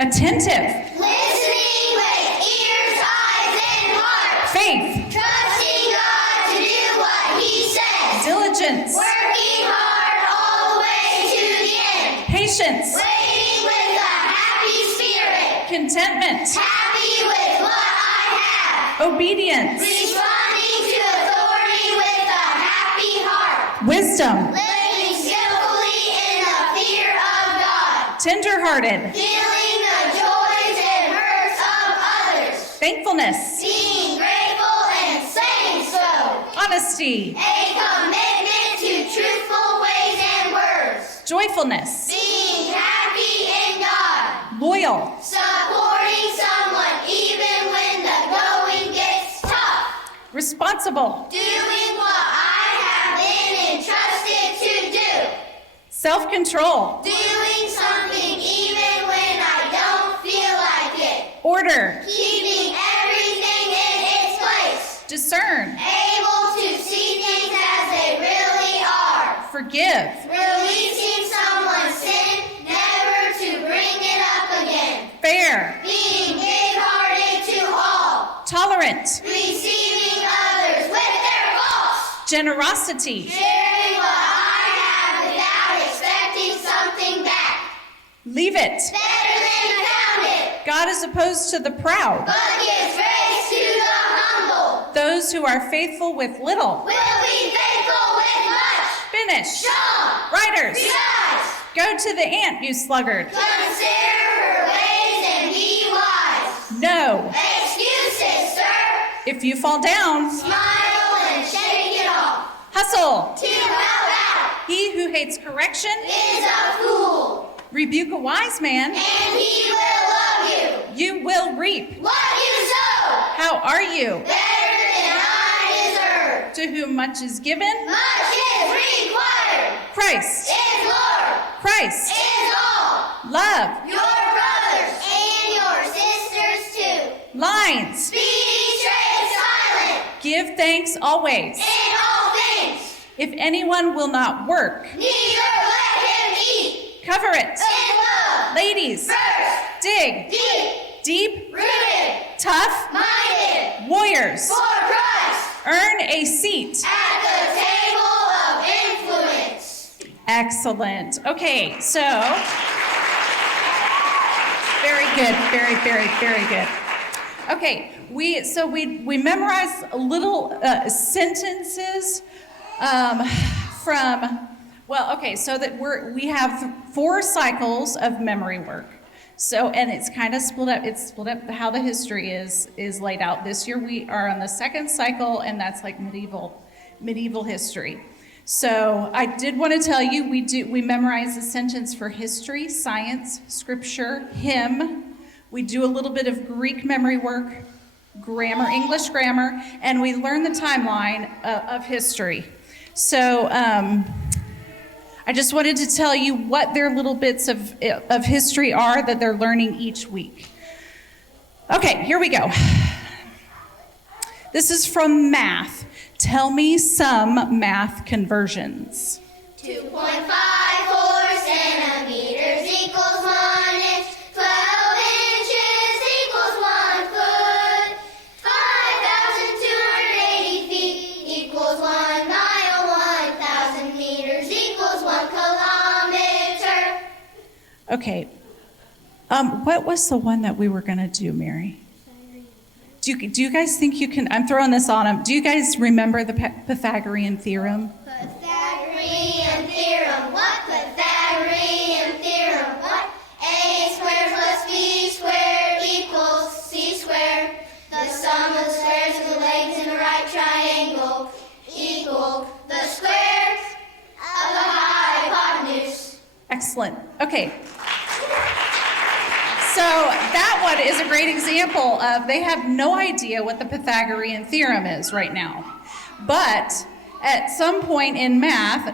Attentive. Listening with ears, eyes, and heart. Faith. Trusting God to do what He says. Diligence. Working hard all the way to the end. Patience. Waiting with a happy spirit. Contentment. Happy with what I have. Obedience. Responding to authority with a happy heart. Wisdom. Living skillfully in the fear of God. Tenderhearted. Feeling the joys and hurts of others. Thankfulness. Being grateful and saying so. Honesty. A commitment to truthful ways and words. Joyfulness. Being happy in God. Loyal. Supporting someone even when the going gets tough. Responsible. Doing what I have been entrusted to do. Self-control. Doing something even when I don't feel like it. Order. Keeping everything in its place. Discern. Able to see things as they really are. Forgive. Releasing someone's sin, never to bring it up again. Fair. Being big-hearted to all. Tolerant. Receiving others with their faults. Generosity. Sharing what I have without expecting something back. Leave it. Better than found it. God is opposed to the proud. But gives grace to the humble. Those who are faithful with little. Will be faithful with much. Finish. Strong. Riders. Besides, Go to the ant, you sluggard. consider her ways and be wise. No. Excuses, sir. If you fall down, Smile and shake it off. hustle. To help out He who hates correction, is a fool. rebuke a wise man, And he will love you. you will reap. What you sow, How are you? better than I deserve. To whom much is given, Much is required. Christ. Is Lord. Christ. Is all. Love. Your brothers and your sisters too. Lines. Be straight silent Give thanks always. in all things. If anyone will not work, Neither let him eat. cover it. In love. Ladies, First. dig. Deep. Deep, Rooted. tough, Minded. warriors. For Christ. Earn a seat. At the table of influence. Excellent. Okay, so very good, very good. Okay, we memorized little sentences from. Well, okay, so that we have 4 cycles of memory work. So, and it's kind of split up. It's split up how the history is laid out. This year we are on the 2nd cycle, and that's like medieval history. So I did want to tell you we memorize the sentence for history, science, scripture, hymn. We do a little bit of Greek memory work, grammar, English grammar, and we learn the timeline of history. So I just wanted to tell you what their little bits of history are that they're learning each week. Okay, here we go. This is from math. Tell me some math conversions. 2.54 centimeters equals 1 inch. 12 inches equals 1 foot. 5,280 feet equals 1 mile. 1,000 meters equals 1 kilometer. Okay. What was the one that we were going to do, Mary? Do you guys think you can? I'm throwing this on them. Do you guys remember the Pythagorean theorem? Pythagorean theorem. What? Pythagorean theorem. What? A squared plus b squared equals c squared. The sum of the squares of the legs in a right triangle equal the squares of the hypotenuse. Excellent. Okay. So that one is a great example of they have no idea what the Pythagorean theorem is right now. But at some point in math,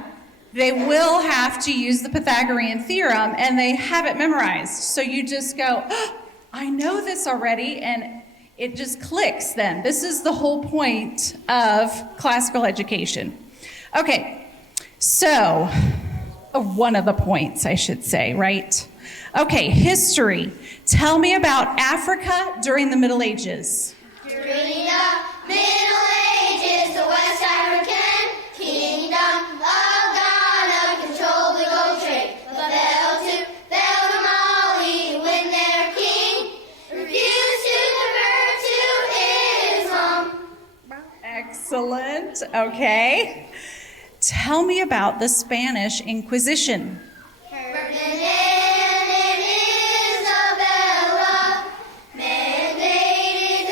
they will have to use the Pythagorean theorem and they have it memorized. So you just go, oh, I know this already, and it just clicks then. This is the whole point of classical education. Okay, so one of the points, I should say, right? Okay, history. Tell me about Africa during the Middle Ages. During the Middle Ages, the West African kingdom of Ghana controlled the gold trade, but fell to Mali when their king refused to convert to Islam. Excellent. Okay. Tell me about the Spanish Inquisition. Ferdinand and Isabella mandated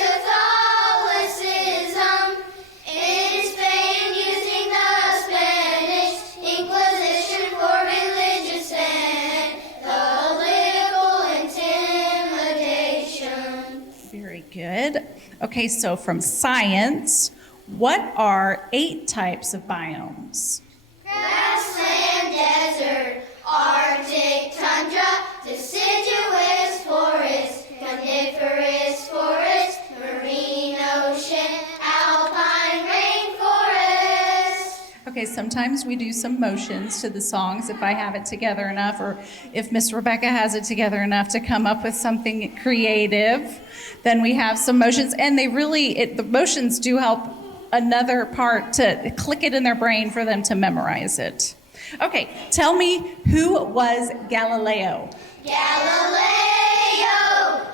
Catholicism in Spain using the Spanish Inquisition for religious and political intimidation. Very good. Okay, so from science, what are 8 types of biomes? Grassland, desert, Arctic tundra, deciduous forest, coniferous forest, marine ocean, alpine rainforest. Okay, sometimes we do some motions to the songs if I have it together enough, or if Miss Rebecca has it together enough to come up with something creative, then we have some motions, and they really, the motions do help another part to click it in their brain for them to memorize it. Okay, tell me, who was Galileo? Galileo,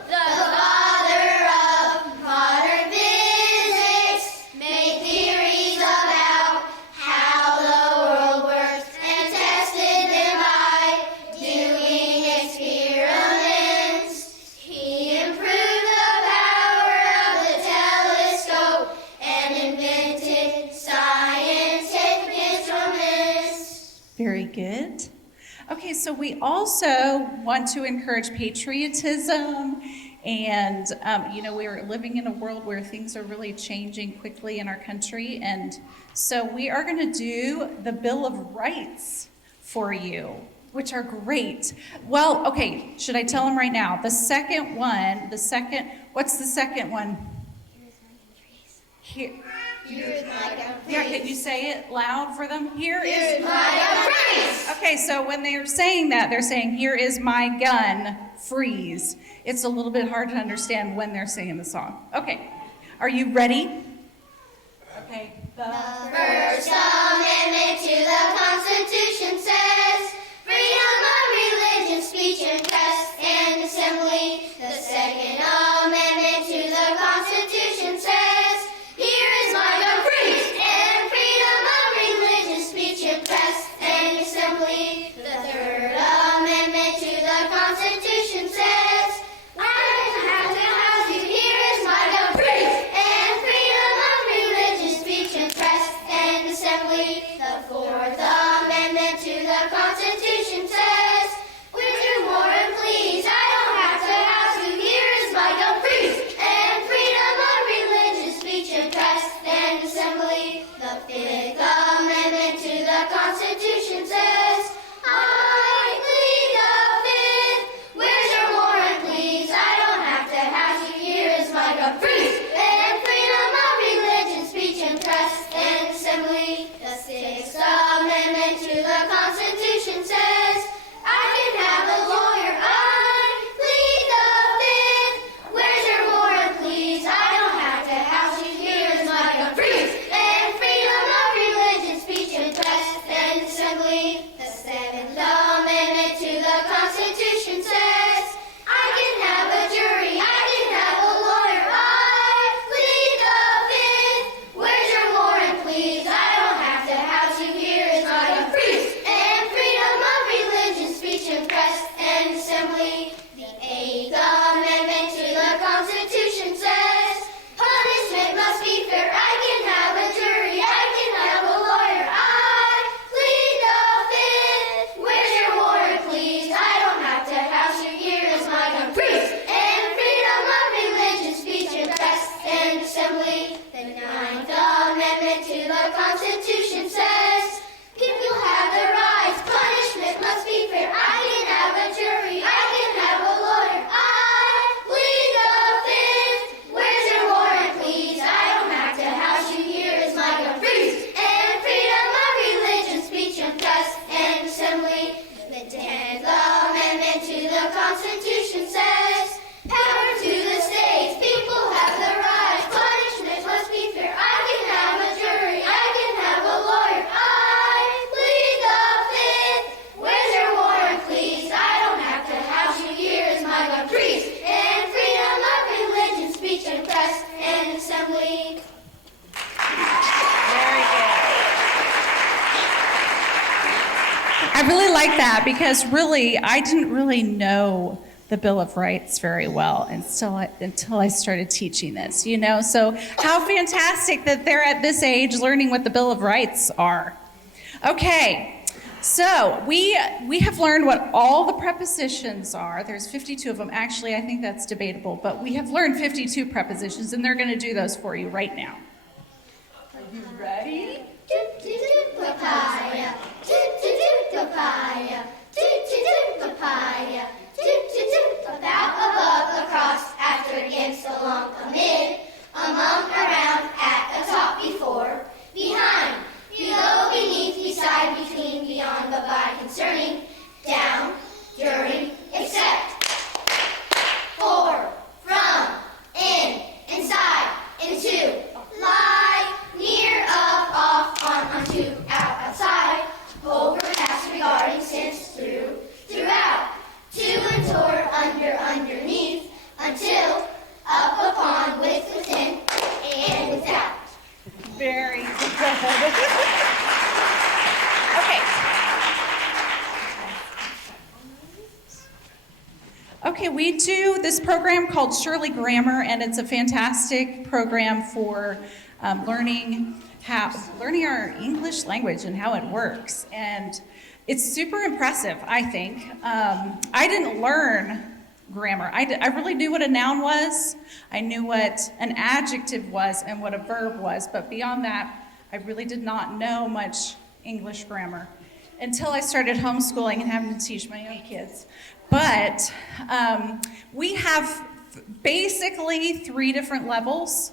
the father of modern physics, made theories about how the world works and tested them by doing experiments. He improved the power of the telescope and invented scientific instruments. Very good. Okay, so we also want to encourage patriotism, and we're living in a world where things are really changing quickly in our country, and so we are going to do the Bill of Rights for you, which are great. Well, okay, should I tell them right now? What's the second one? Here. Yeah, can you say it loud for them? Here is my gun, freeze! Okay, so when they're saying that, they're saying, here is my gun, freeze. It's a little bit hard to understand when they're singing the song. Okay, are you ready? Okay. The First Amendment to the Constitution says freedom of religion, speech, and press and assembly. The Second Amendment to the Constitution says here is my gun, freeze, and freedom of religion, speech, and press and assembly. The Third Amendment to the Constitution says I have to house you. Here is my gun, freeze, and freedom of religion, speech, and press and assembly. The Fourth Amendment to the like that because really, I didn't really know the Bill of Rights very well until I started teaching this, you know? So how fantastic that they're at this age learning what the Bill of Rights are. Okay, so we have learned what all the prepositions are. There's 52 of them. Actually, I think that's debatable, but we have learned 52 prepositions, and they're going to do those for you right now. Are you ready? Papaya. Papaya. Papaya. About, above, across, after, against, along, amid, among, around, at, atop, before, behind, below, beneath, beside, between, beyond, but by, concerning, down, during, except, for, from, in, inside, into, lie, near, of, off, on, onto, out, outside, over, past, regarding, since, through, throughout, to and toward, under, underneath, until, up, upon, with, within, and without. Very good. Okay. Okay, we do this program called Shirley Grammar, and it's a fantastic program for learning our English language and how it works. And it's super impressive, I think. I didn't learn grammar. I really knew what a noun was. I knew what an adjective was and what a verb was. But beyond that, I really did not know much English grammar until I started homeschooling and having to teach my own kids. But we have basically three different levels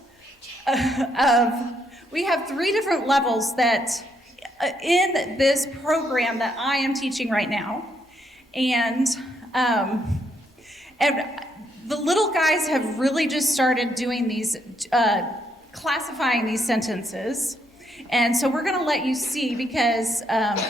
that in this program that I am teaching right now. And the little guys have really just started doing these, classifying these sentences. And so we're going to let you see because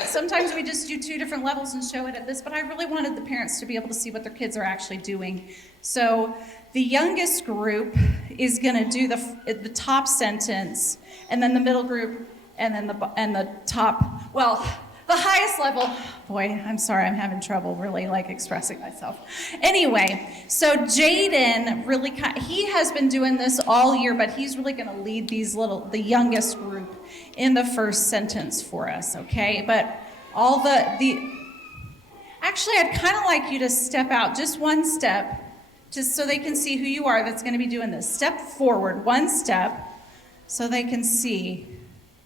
sometimes we just do two different levels and show it at this, but I really wanted the parents to be able to see what their kids are actually doing. So the youngest group is going to do the top sentence, and then the middle group, and then the top, well, the highest level. Boy, I'm sorry, I'm having trouble really expressing myself. Anyway, so Jaden really he has been doing this all year, but he's really going to lead the youngest group in the first sentence for us, okay? But all actually, I'd kind of like you to step out just one step, just so they can see who you are that's going to be doing this. Step forward, one step, so they can see.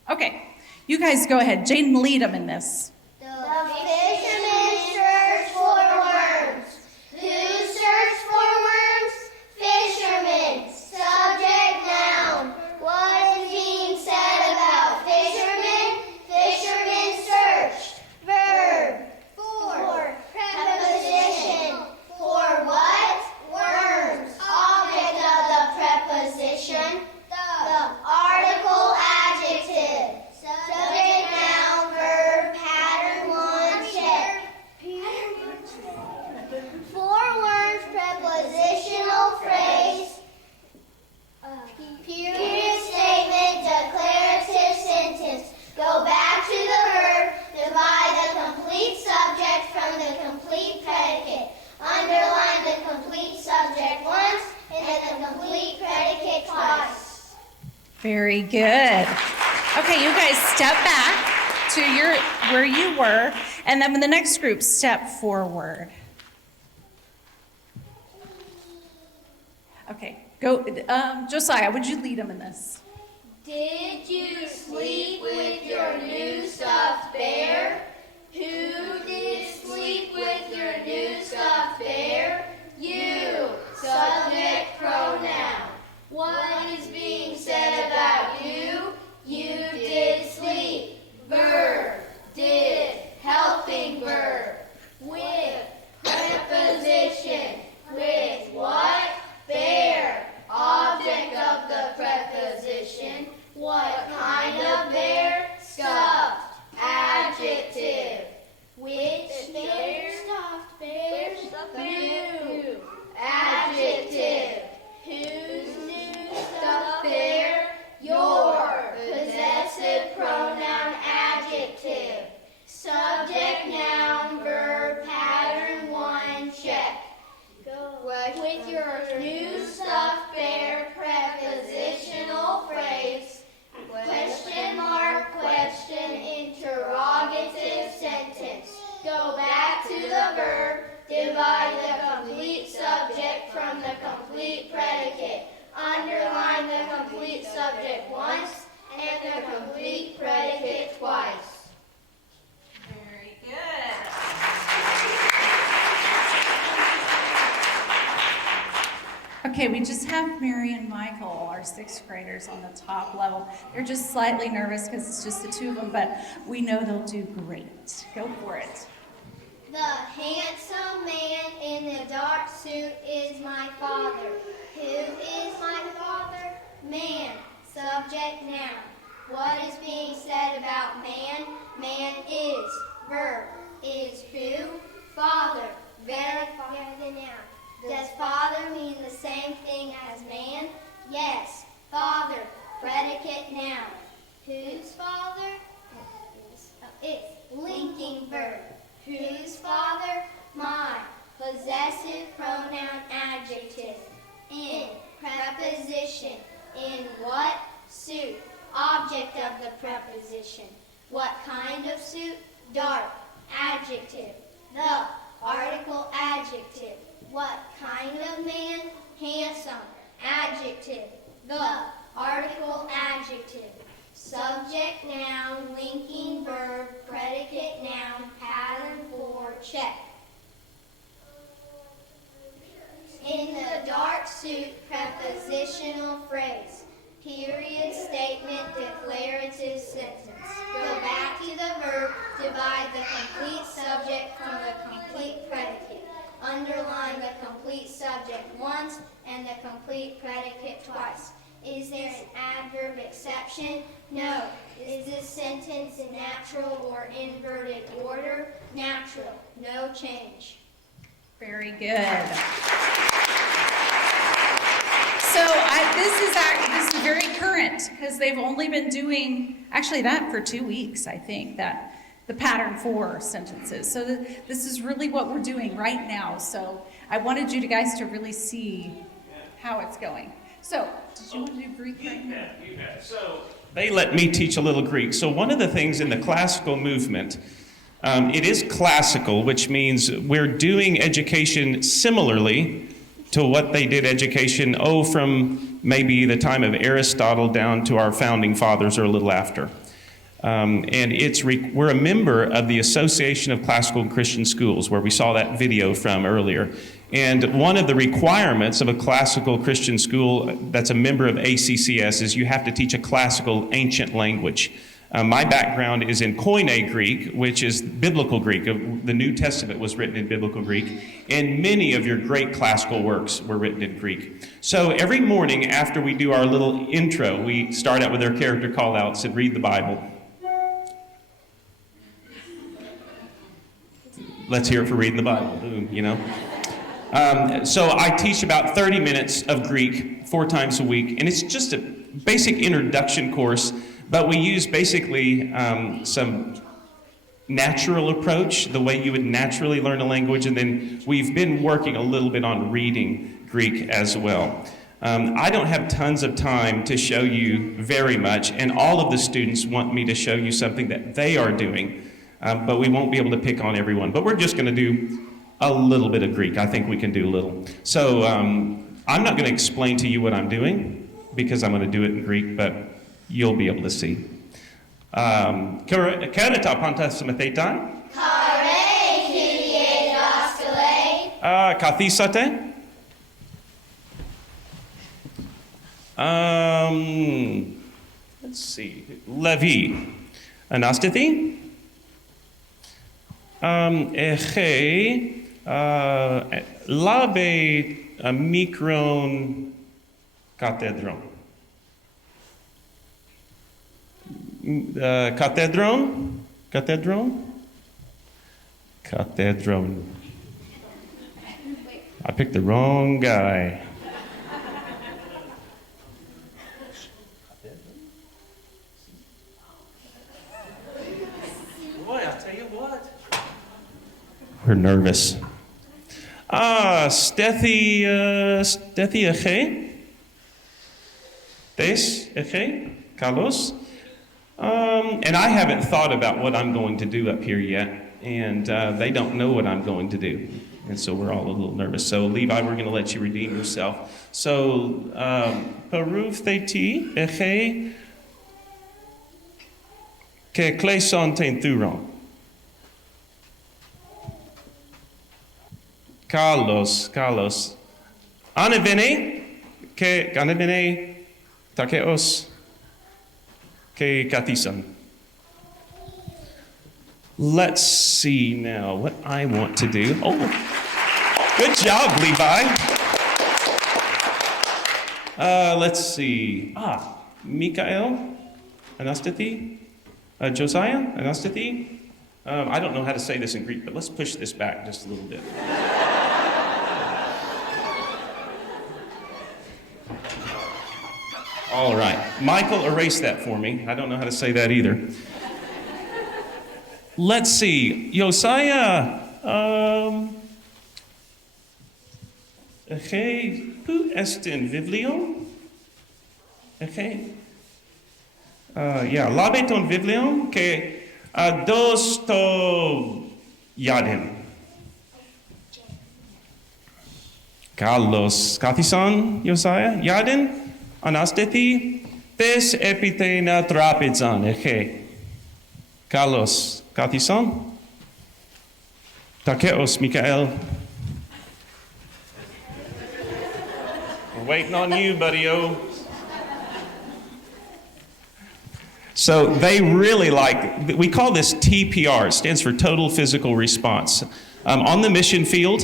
Okay, you guys go ahead. Jaden, lead them in this. The fishermen search for worms. Who searched for worms? Fishermen. Subject, noun. What is being said about fishermen? Fishermen searched. Verb. For. Preposition. For what? Worms. Object of the preposition. The article, adjective. Subject, noun, verb, pattern, one, check. For words, prepositional phrase. Period statement, declarative sentence. Go back to the verb, divide the complete subject from the complete predicate. Underline the complete subject once and the complete predicate twice. Very good. Okay, you guys step back to where you were, and then in the next group, step forward. Okay, go. Josiah, would you lead them in this? Did you sleep with your new stuffed bear? Who did sleep with your new stuffed bear? You. Subject, pronoun. What is being said about you? You did sleep. Verb. Did. Helping verb. With. Preposition. With what? Bear. Object of the preposition. What kind of bear? Stuffed. Adjective. With your new stuffed bear prepositional phrase, question mark, question, interrogative sentence. Go back to the verb, divide the complete subject from the complete predicate. Underline the complete subject once and the complete predicate twice. Very good. Okay, we just have Mary and Michael, our sixth graders, on the top level. They're just slightly nervous because it's just the two of them, but we know they'll do great. Go for it. The handsome man in the dark suit is my father. Who is my father? Man. Subject noun. What is being said about man? Man is. Verb. Is who? Father. Verify the noun. Does father mean the same thing as man? Yes. Father. Predicate noun. Whose father? It's linking verb. Whose father? My. Possessive pronoun adjective. In. Preposition. In what? Suit. Object of the preposition. What kind of suit? Dark. Adjective. The. Article adjective. What kind of man? Handsome. Adjective. The. Article adjective. Subject noun, linking verb, predicate noun, pattern 4, check. In the dark suit, prepositional phrase. Period, statement, declarative sentence. Go back to the verb, divide the complete subject from the complete predicate. Underline the complete subject once and the complete predicate twice. Is there an adverb exception? No. Is this sentence in natural or inverted order? Natural. No change. Very good. So this is very current because they've only been doing actually that for 2 weeks, I think, that the pattern 4 sentences. So this is really what we're doing right now. So I wanted you guys to really see how it's going. So, did you want to do Greek right now? You bet. So they let me teach a little Greek. So one of the things in the classical movement, it is classical, which means we're doing education similarly to what they did education, from maybe the time of Aristotle down to our founding fathers or a little after. And we're a member of the Association of Classical Christian Schools, where we saw that video from earlier. And one of the requirements of a classical Christian school that's a member of ACCS is you have to teach a classical ancient language. My background is in Koine Greek, which is biblical Greek. The New Testament was written in biblical Greek, and many of your great classical works were written in Greek. So every morning after we do our little intro, we start out with our character call-outs and read the Bible. Let's hear it for reading the Bible, you know. So I teach about 30 minutes of Greek 4 times a week, and it's just a basic introduction course, but we use basically some natural approach, the way you would naturally learn a language, and then we've been working a little bit on reading Greek as well. I don't have tons of time to show you very much, and all of the students want me to show you something that they are doing, but we won't be able to pick on everyone. But we're just going to do a little bit of Greek. I think we can do a little. So I'm not going to explain to you what I'm doing, because I'm going to do it in Greek, but you'll be able to see. Karata pantas methetan. Kare kyrie daskale. Kathisate. Let's see. Levi. Anastathi. Eche. Labe mikron katedron. Katedron? Katedron. I picked the wrong guy. Boy, I'll tell you what. We're nervous. Stethi Eche? Tes Eche? Carlos? And I haven't thought about what I'm going to do up here yet, and they don't know what I'm going to do. And so we're all a little nervous. So Levi, we're going to let you redeem yourself. So, Peruv Theti Eche Ke Kleson Tenturon. Carlos. Anevene takeos ke katisan. Let's see now what I want to do. Oh, good job, Levi. Let's see. Mikael, Anastathi, Josiah, Anastathi. I don't know how to say this in Greek, but let's push this back just a little bit. All right. Michael, erase that for me. I don't know how to say that either. Let's see. Josiah. Who est in Viblion? Okay. Labeton Viblion que dos to yadim. Carlos Kathison, Josiah, Yadin. Anastethi, tes epitena trapezan, eche. Carlos, Kathison. Takeos, Mikael. We're waiting on you, buddy-o. So they really like, we call this TPR, it stands for Total Physical Response. On the mission field,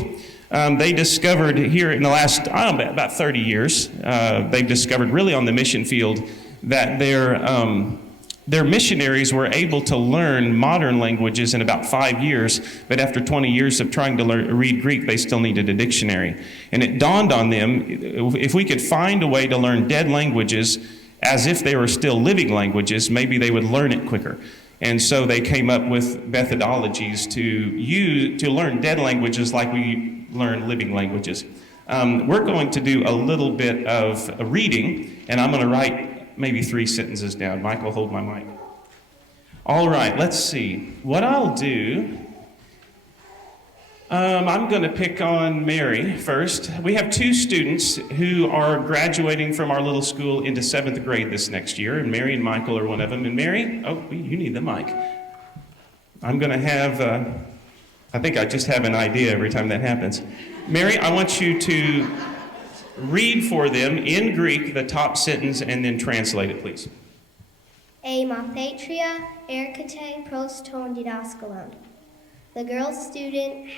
they discovered here in the last about 30 years, they've discovered really on the mission field that their missionaries were able to learn modern languages in about 5 years, but after 20 years of trying to read Greek, they still needed a dictionary. And it dawned on them, if we could find a way to learn dead languages as if they were still living languages, maybe they would learn it quicker. And so they came up with methodologies to learn dead languages like we learn living languages. We're going to do a little bit of a reading, and I'm going to write maybe 3 sentences down. Michael, hold my mic. All right, let's see. What I'll do, I'm going to pick on Mary first. We have 2 students who are graduating from our little school into 7th grade this next year, and Mary and Michael are one of them. And Mary, you need the mic. I'm going to have, I think I just have an idea every time that happens. Mary, I want you to read for them in Greek the top sentence and then translate it, please. A mathetria erkete pros ton didaskalon. The girl student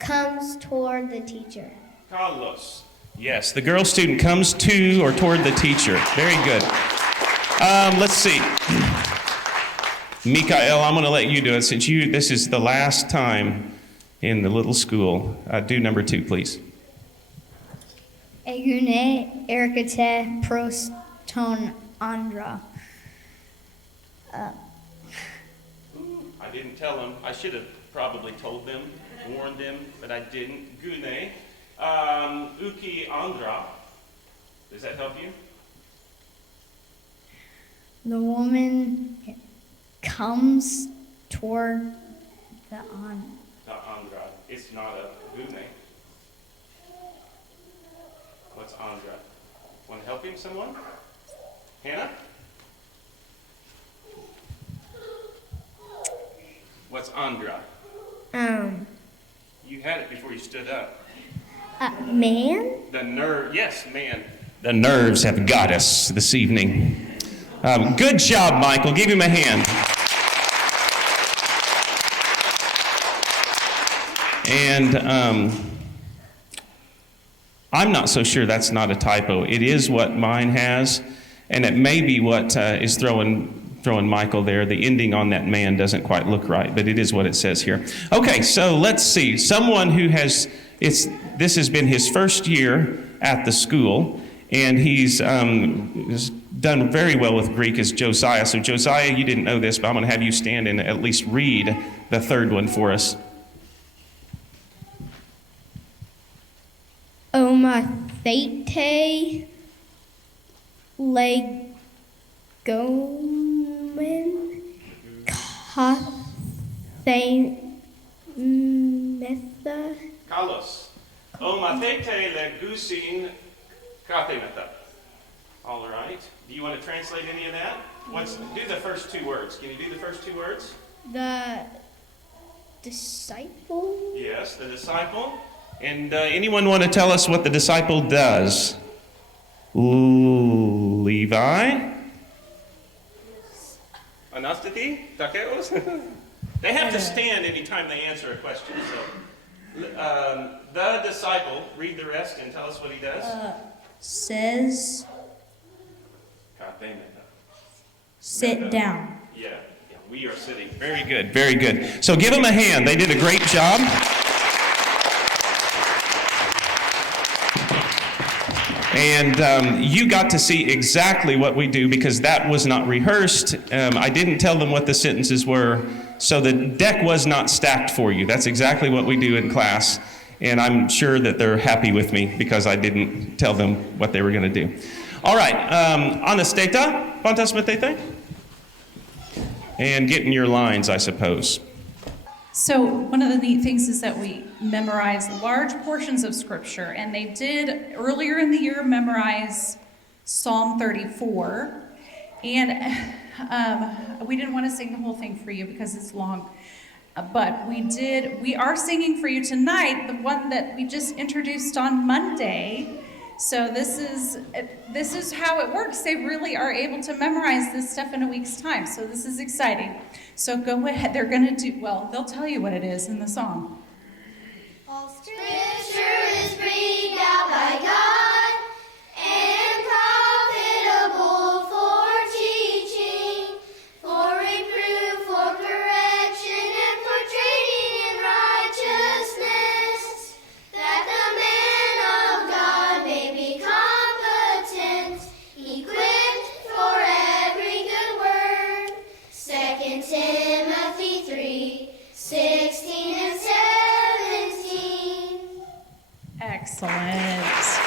comes toward the teacher. Carlos. Yes, the girl student comes to or toward the teacher. Very good. Let's see. Mikael, I'm going to let you do it since this is the last time in the little school. Do number 2, please. Egune erkete pros ton andra. I didn't tell them. I should have probably told them, warned them, but I didn't. Gune. Uki andra. Does that help you? The woman comes toward the andra. Not andra. It's not a gune. What's andra? Want to help him, someone? Hannah? What's andra? You had it before you stood up. Man? The nerve, yes, man. The nerves have got us this evening. Good job, Michael. Give him a hand. And I'm not so sure that's not a typo. It is what mine has, and it may be what is throwing Michael there. The ending on that man doesn't quite look right, but it is what it says here. Okay, so let's see. Someone who this has been his first year at the school, and he's done very well with Greek is Josiah. So Josiah, you didn't know this, but I'm going to have you stand and at least read the 3rd one for us. Thete Legomen Kathamitha. Carlos. O mathete legusin kathemata. All right. Do you want to translate any of that? Do the first two words. Can you do the first two words? The disciple. Yes, the disciple. And anyone want to tell us what the disciple does? Levi? Anastati? Takeos? They have to stand anytime they answer a question. So, the disciple, read the rest and tell us what he does. Says, sit down. Yeah, we are sitting. Very good, very good. So give them a hand. They did a great job. And you got to see exactly what we do because that was not rehearsed. I didn't tell them what the sentences were, so the deck was not stacked for you. That's exactly what we do in class. And I'm sure that they're happy with me because I didn't tell them what they were going to do. All right, Anasteta, Fantasmatete. And get in your lines, I suppose. So one of the neat things is that we memorize large portions of Scripture, and they did earlier in the year memorize Psalm 34, and we didn't want to sing the whole thing for you because it's long, but we are singing for you tonight the one that we just introduced on Monday. So this is how it works. They really are able to memorize this stuff in a week's time. So this is exciting. So go ahead. They'll tell you what it is in the song. All Scripture is breathed out by God and profitable for teaching, for reproof, for correction, and for training in righteousness, that the man of God may be competent, equipped for every good work. 2 Timothy 3:16 and 17. Excellent.